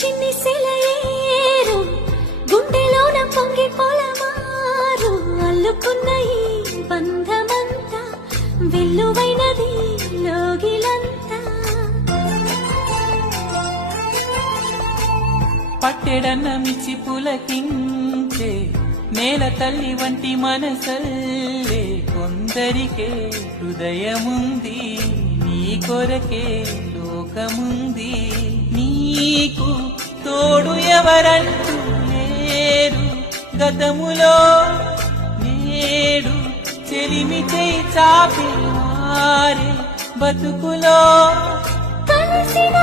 చిన్ని సెలయేరు గుండెలోన పొంగి పొలమారు అల్లుకున్న ఈ బంధమంతా వెల్లువైనది లోగిలంతా పట్టెడన్నమిచ్చి పులకించే నేల తల్లి వంటి మనసల్లే కొందరికే హృదయముంది నీ కొరకే లోకముంది నీకు తోడు ఎవరంటూ లేరు గతములో నేడు చెలిమి చేయి చాపి మారే బతుకులో కలిసిన